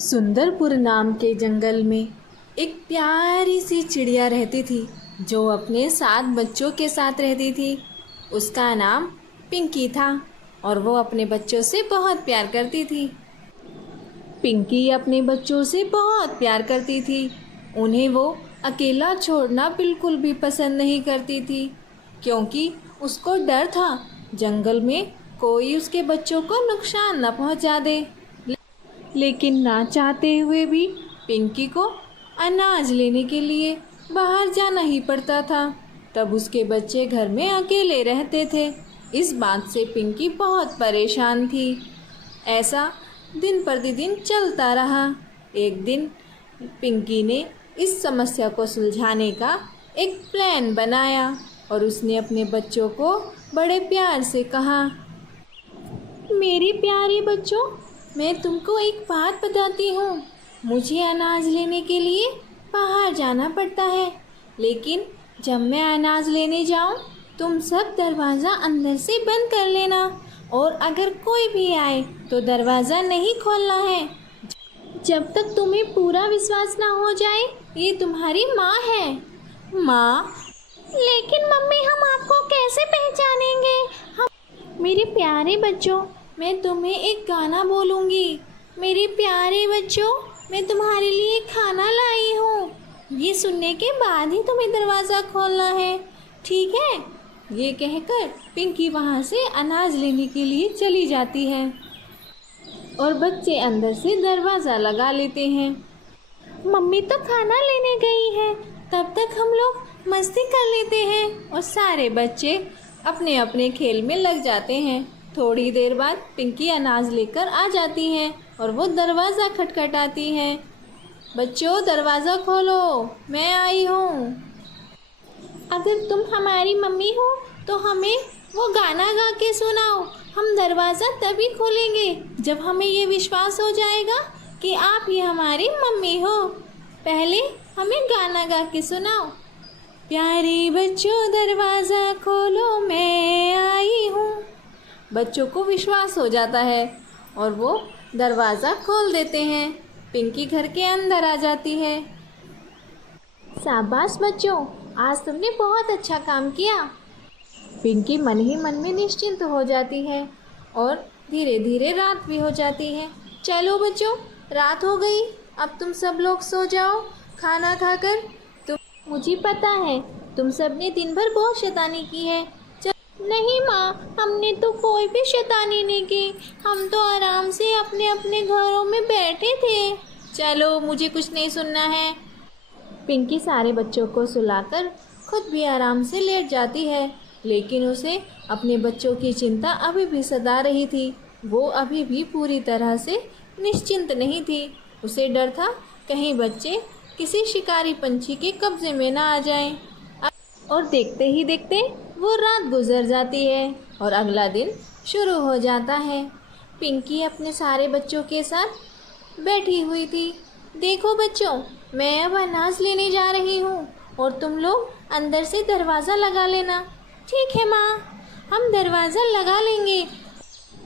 सुंदरपुर नाम के जंगल में एक प्यारी सी चिड़िया रहती थी जो अपने 7 बच्चों के साथ रहती थी। उसका नाम पिंकी था और वो अपने बच्चों से बहुत प्यार करती थी। पिंकी अपने बच्चों से बहुत प्यार करती थी। उन्हें वो अकेला छोड़ना बिल्कुल भी पसंद नहीं करती थी, क्योंकि उसको डर था जंगल में कोई उसके बच्चों को नुकसान न पहुंचा दे। लेकिन ना चाहते हुए भी पिंकी को अनाज लेने के लिए बाहर जाना ही पड़ता था। तब उसके बच्चे घर में अकेले रहते थे। इस बात से पिंकी बहुत परेशान थी। ऐसा दिन प्रतिदिन चलता रहा। एक दिन पिंकी ने इस समस्या को सुलझाने का एक प्लान बनाया और उसने अपने बच्चों को बड़े प्यार से कहा, मेरे प्यारे बच्चों, मैं तुमको एक बात बताती हूँ। मुझे अनाज लेने के लिए बाहर जाना पड़ता है, लेकिन जब मैं अनाज लेने जाऊँ तुम सब दरवाज़ा अंदर से बंद कर लेना और अगर कोई भी आए तो दरवाज़ा नहीं खोलना है जब तक तुम्हें पूरा विश्वास ना हो जाए ये तुम्हारी माँ है। माँ? लेकिन मम्मी, हम आपको कैसे पहचानेंगे? मेरे प्यारे बच्चों, मैं तुम्हें एक गाना बोलूँगी। मेरे प्यारे बच्चों, मैं तुम्हारे लिए खाना लाई हूँ। ये सुनने के बाद ही तुम्हें दरवाज़ा खोलना है, ठीक है? ये कहकर पिंकी वहाँ से अनाज लेने के लिए चली जाती है और बच्चे अंदर से दरवाज़ा लगा लेते हैं। मम्मी तो खाना लेने गई है, तब तक हम लोग मस्ती कर लेते हैं और सारे बच्चे अपने अपने खेल में लग जाते हैं। थोड़ी देर बाद पिंकी अनाज लेकर आ जाती है और वो दरवाज़ा खटखटाती है। बच्चों, दरवाज़ा खोलो, मैं आई हूँ। अगर तुम हमारी मम्मी हो तो हमें वो गाना गा के सुनाओ। हम दरवाज़ा तभी खोलेंगे जब हमें ये विश्वास हो जाएगा कि आप ही हमारी मम्मी हो। पहले हमें गाना गा के सुनाओ। प्यारे बच्चों, दरवाज़ा खोलो, मैं आई हूँ। बच्चों को विश्वास हो जाता है और वो दरवाज़ा खोल देते हैं। पिंकी घर के अंदर आ जाती है। शाबाश बच्चों, आज तुमने बहुत अच्छा काम किया। पिंकी मन ही मन में निश्चिंत हो जाती है और धीरे धीरे रात भी हो जाती है। चलो बच्चों, रात हो गई, अब तुम सब लोग सो जाओ खाना खाकर। मुझे पता है तुम सब ने दिन भर बहुत शैतानी की है। नहीं माँ, हमने तो कोई भी शैतानी नहीं की। हम तो आराम से अपने अपने घरों में बैठे थे। चलो, मुझे कुछ नहीं सुनना है। पिंकी सारे बच्चों को सुलाकर खुद भी आराम से लेट जाती है, लेकिन उसे अपने बच्चों की चिंता अभी भी सता रही थी। वो अभी भी पूरी तरह से निश्चिंत नहीं थी। उसे डर था कहीं बच्चे किसी शिकारी पंछी के कब्जे में ना आ जाएं। और देखते ही देखते वो रात गुजर जाती है और अगला दिन शुरू हो जाता है। पिंकी अपने सारे बच्चों के साथ बैठी हुई थी। देखो बच्चों, मैं अब अनाज लेने जा रही हूँ और तुम लोग अंदर से दरवाज़ा लगा लेना। ठीक है माँ, हम दरवाज़ा लगा लेंगे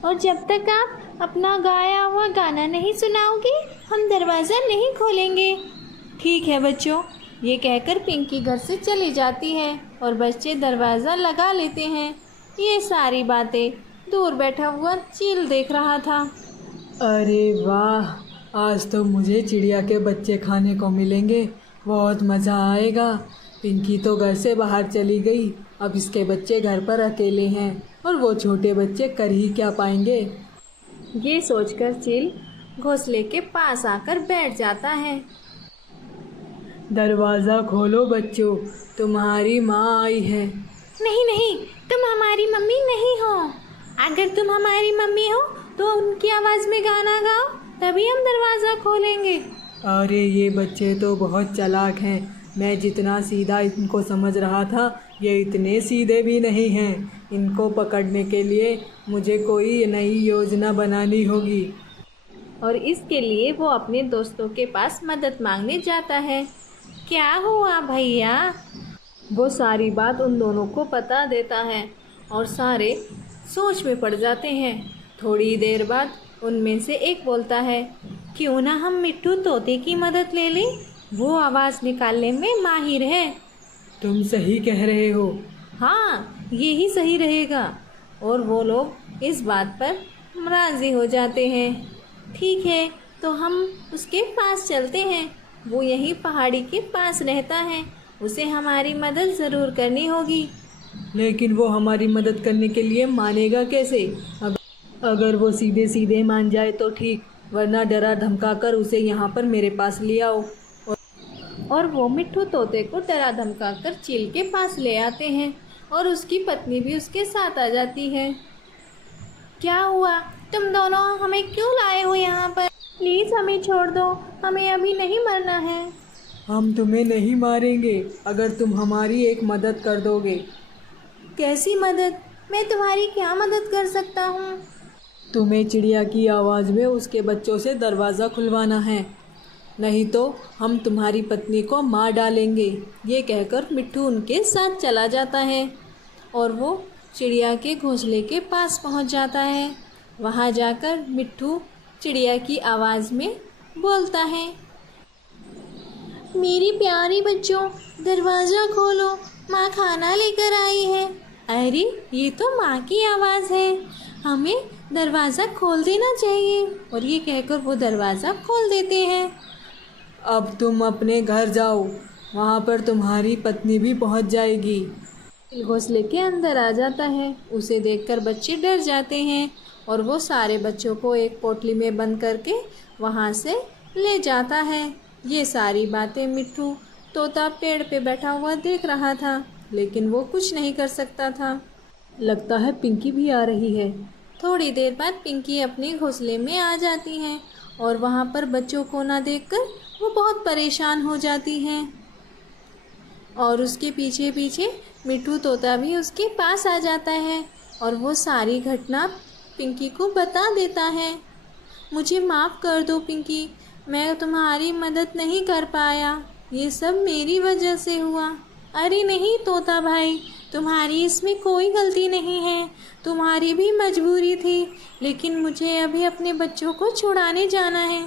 और जब तक आप अपना गाया हुआ गाना नहीं सुनाओगे हम दरवाज़ा नहीं खोलेंगे। ठीक है बच्चों। ये कहकर पिंकी घर से चली जाती है और बच्चे दरवाज़ा लगा लेते हैं। ये सारी बातें दूर बैठा हुआ चील देख रहा था। अरे वाह, आज तो मुझे चिड़िया के बच्चे खाने को मिलेंगे, बहुत मज़ा आएगा। पिंकी तो घर से बाहर चली गई, अब इसके बच्चे घर पर अकेले हैं और वो छोटे बच्चे कर ही क्या पाएंगे। ये सोचकर चील घोंसले के पास आकर बैठ जाता है। दरवाज़ा खोलो बच्चों, तुम्हारी माँ आई है। नहीं नहीं, तुम हमारी मम्मी नहीं हो। अगर तुम हमारी मम्मी हो तो उनकी आवाज़ में गाना गाओ, तभी हम दरवाज़ा खोलेंगे। अरे ये बच्चे तो बहुत चालाक हैं। मैं जितना सीधा इनको समझ रहा था ये इतने सीधे भी नहीं हैं। इनको पकड़ने के लिए मुझे कोई नई योजना बनानी होगी। और इसके लिए वो अपने दोस्तों के पास मदद मांगने जाता है। क्या हुआ भैया? वो सारी बात उन दोनों को बता देता है और सारे सोच में पड़ जाते हैं। थोड़ी देर बाद उनमें से एक बोलता है, क्यों ना हम मिट्टू तोते की मदद ले लें, वो आवाज़ निकालने में माहिर है। तुम सही कह रहे हो। हाँ, ये ही सही रहेगा। और वो लोग इस बात पर राज़ी हो जाते हैं। ठीक है, तो हम उसके पास चलते हैं। वो यहीं पहाड़ी के पास रहता है, उसे हमारी मदद ज़रूर करनी होगी। लेकिन वो हमारी मदद करने के लिए मानेगा कैसे? अगर वो सीधे सीधे मान जाए तो ठीक, वरना डरा धमका कर उसे यहाँ पर मेरे पास ले आओ। और वो मिट्ठू तोते को डरा धमका कर चील के पास ले आते हैं और उसकी पत्नी भी उसके साथ आ जाती है। क्या हुआ? तुम दोनों हमें क्यों लाए हो यहाँ पर? प्लीज़ हमें छोड़ दो, हमें अभी नहीं मरना है। हम तुम्हें नहीं मारेंगे अगर तुम हमारी एक मदद कर दोगे। कैसी मदद? मैं तुम्हारी क्या मदद कर सकता हूँ? तुम्हें चिड़िया की आवाज़ में उसके बच्चों से दरवाज़ा खुलवाना है, नहीं तो हम तुम्हारी पत्नी को मार डालेंगे। ये कहकर मिट्ठू उनके साथ चला जाता है और वो चिड़िया के घोंसले के पास पहुंच जाता है। वहां जाकर मिट्ठू चिड़िया की आवाज़ में बोलता है, मेरी प्यारी बच्चों, दरवाज़ा खोलो, माँ खाना लेकर आई है। अरे, ये तो माँ की आवाज़ है, हमें दरवाज़ा खोल देना चाहिए। और ये कहकर वो दरवाज़ा खोल देते हैं। अब तुम अपने घर जाओ, वहाँ पर तुम्हारी पत्नी भी पहुँच जाएगी। घोंसले के अंदर आ जाता है। उसे देखकर बच्चे डर जाते हैं और वो सारे बच्चों को एक पोटली में बंद करके वहाँ से ले जाता है। ये सारी बातें मिट्ठू तोता पेड़ पे बैठा हुआ देख रहा था, लेकिन वो कुछ नहीं कर सकता था। लगता है पिंकी भी आ रही है। थोड़ी देर बाद पिंकी अपने घोंसले में आ जाती है और वहाँ पर बच्चों को ना देखकर वो बहुत परेशान हो जाती हैं। और उसके पीछे पीछे मिट्ठू तोता भी उसके पास आ जाता है और वो सारी घटना पिंकी को बता देता है। मुझे माफ़ कर दो पिंकी, मैं तुम्हारी मदद नहीं कर पाया, ये सब मेरी वजह से हुआ। अरे नहीं तोता भाई, तुम्हारी इसमें कोई गलती नहीं है, तुम्हारी भी मजबूरी थी, लेकिन मुझे अभी अपने बच्चों को छुड़ाने जाना है।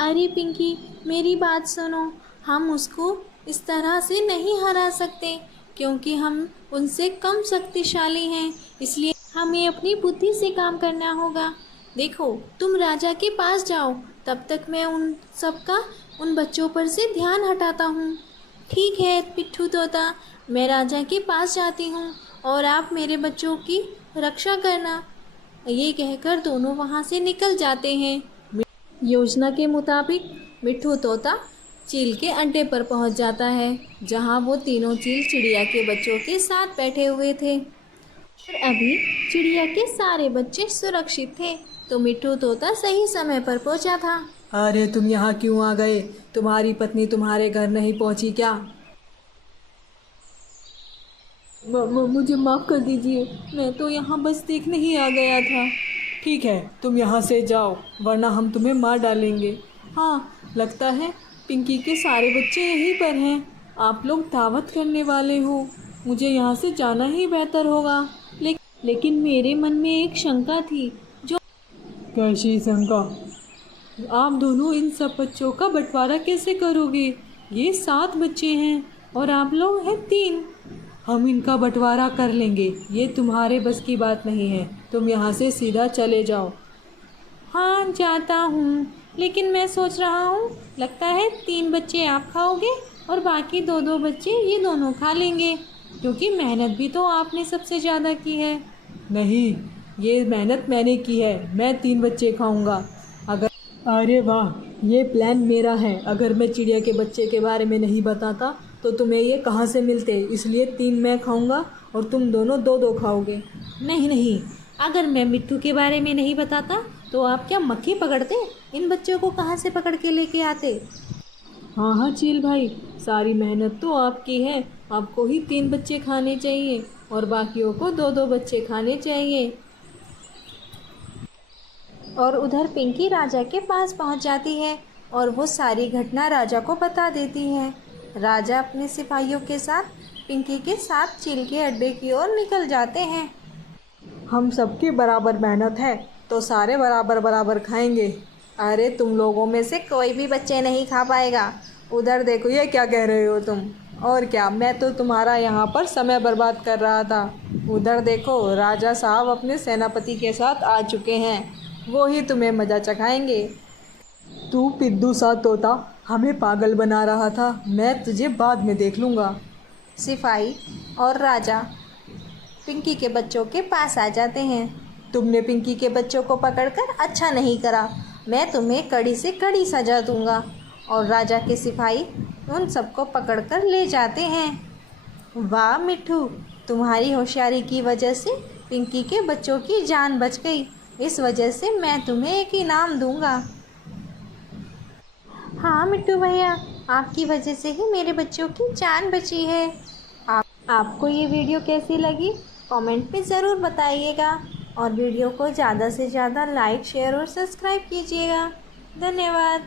अरे पिंकी, मेरी बात सुनो, हम उसको इस तरह से नहीं हरा सकते क्योंकि हम उनसे कम शक्तिशाली हैं, इसलिए हमें अपनी बुद्धि से काम करना होगा। देखो, तुम राजा के पास जाओ, तब तक मैं उन बच्चों पर से ध्यान हटाता हूँ। ठीक है पिट्ठू तोता, मैं राजा के पास जाती हूँ और आप मेरे बच्चों की रक्षा करना। ये कहकर दोनों वहाँ से निकल जाते हैं। योजना के मुताबिक मिट्ठू तोता चील के अड्डे पर पहुँच जाता है, जहाँ वो तीनों चील चिड़िया के बच्चों के साथ बैठे हुए थे और अभी चिड़िया के सारे बच्चे सुरक्षित थे, तो मिट्ठू तोता सही समय पर पहुँचा था। अरे तुम यहाँ क्यों आ गए? तुम्हारी पत्नी तुम्हारे घर नहीं पहुँची क्या? मुझे माफ़ कर दीजिए, मैं तो यहाँ बस देखने ही आ गया था। ठीक है, तुम यहाँ से जाओ, वरना हम तुम्हें मार डालेंगे। हाँ, लगता है पिंकी के सारे बच्चे यहीं पर हैं। आप लोग दावत करने वाले हो, मुझे यहाँ से जाना ही बेहतर होगा। लेकिन मेरे मन में एक शंका थी। जो कैसी शंका? आप दोनों इन सब बच्चों का बंटवारा कैसे करोगे? ये 7 बच्चे हैं और आप लोग हैं 3। हम इनका बंटवारा कर लेंगे, ये तुम्हारे बस की बात नहीं है। तुम यहाँ से सीधा चले जाओ। हाँ, जाता हूँ, लेकिन मैं सोच रहा हूँ, लगता है 3 बच्चे आप खाओगे और बाकी 2-2 बच्चे ये दोनों खा लेंगे, क्योंकि मेहनत भी तो आपने सबसे ज़्यादा की है। नहीं, ये मेहनत मैंने की है, मैं 3 बच्चे खाऊंगा। अरे वाह, ये प्लान मेरा है। अगर मैं चिड़िया के बच्चे के बारे में नहीं बताता तो तुम्हें ये कहाँ से मिलते, इसलिए 3 मैं खाऊंगा और तुम दोनों 2-2 खाओगे। नहीं, अगर मैं मिट्टू के बारे में नहीं बताता तो आप क्या मक्खी पकड़ते? इन बच्चों को कहाँ से पकड़ के लेके आते? हाँ चील भाई, सारी मेहनत तो आपकी है, आपको ही 3 बच्चे खाने चाहिए और बाकियों को 2-2 बच्चे खाने चाहिए। और उधर पिंकी राजा के पास पहुंच जाती है और वो सारी घटना राजा को बता देती है। राजा अपने सिपाहियों के साथ पिंकी के साथ चिल के अड्डे की ओर निकल जाते हैं। हम सबकी बराबर मेहनत है तो सारे बराबर बराबर खाएंगे। अरे तुम लोगों में से कोई भी बच्चे नहीं खा पाएगा। उधर देखो, ये क्या कह रहे हो तुम? और क्या, मैं तो तुम्हारा यहाँ पर समय बर्बाद कर रहा था। उधर देखो, राजा साहब अपने सेनापति के साथ आ चुके हैं, वो ही तुम्हें मज़ा चखाएंगे। तू पिद्दू सा तोता हमें पागल बना रहा था, मैं तुझे बाद में देख लूँगा। सिपाही और राजा पिंकी के बच्चों के पास आ जाते हैं। तुमने पिंकी के बच्चों को पकड़कर अच्छा नहीं करा, मैं तुम्हें कड़ी से कड़ी सजा दूंगा। और राजा के सिपाही उन सबको पकड़कर ले जाते हैं। वाह मिट्ठू, तुम्हारी होशियारी की वजह से पिंकी के बच्चों की जान बच गई। इस वजह से मैं तुम्हें एक इनाम दूंगा। हाँ मिट्टू भैया, आपकी वजह से ही मेरे बच्चों की जान बची है। आपको ये वीडियो कैसी लगी कमेंट में ज़रूर बताइएगा और वीडियो को ज़्यादा से ज़्यादा लाइक, शेयर और सब्सक्राइब कीजिएगा। धन्यवाद।